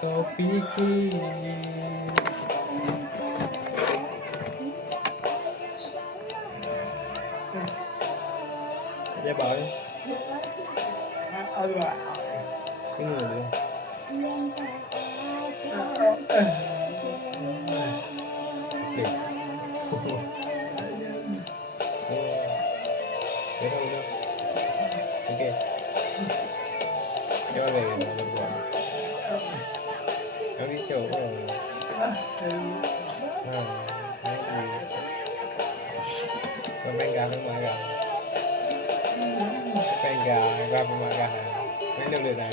Kau fikir Dạ bảo cái người luôn Thế thôi nhá. Ok. Cho về một quả. Nó đi chỗ rồi. Con bên gà không mà gà. Bên gà ra mà gà. Mấy lâu đời này.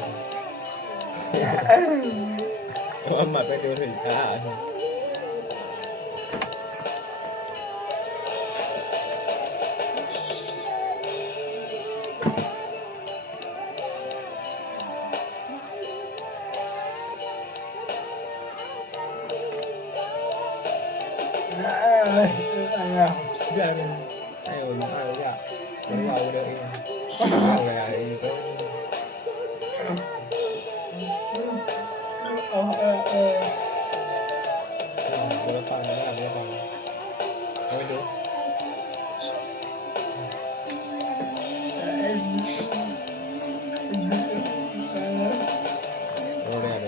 Mà cái đồ thì à. Dạ mình ai rồi dạ nó vào đây vào này có nó phải nó làm cái này nói đúng đây là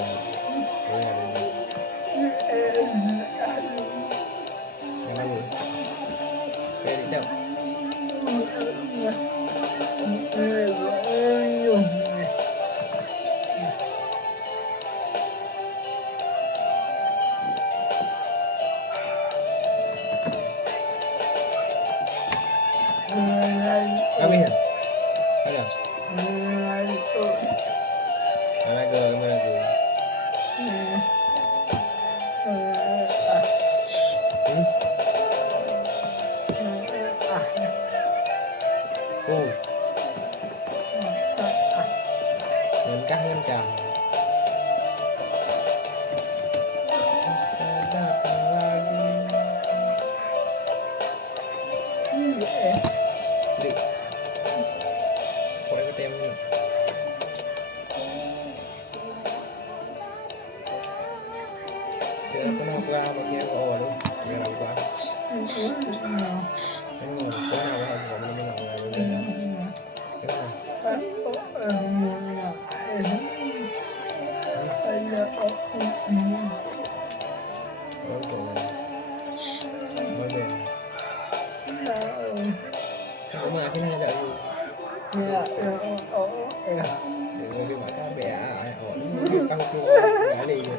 đây đi đâu Kami ya? Ada? Mana ke mana tu? Oh. Mình cắt lên trà. Được. Quay cái tem. Có nào qua mà kia ồ luôn. Nghe làm qua. Đúng rồi. Có nào qua không còn mình làm rồi. Đúng rồi. Ôi trời ơi. Mới về. Không mà cái này là gì? Để ngồi cái quả cá bẻ ai ổn tăng cua gái lì rồi.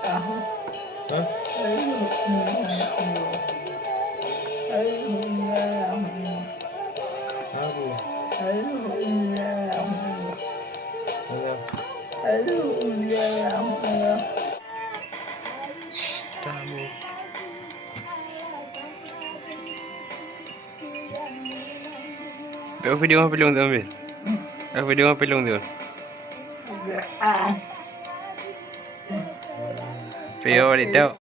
Hả? Video apa belum tu ambil? Video apa belum tu? Video apa itu?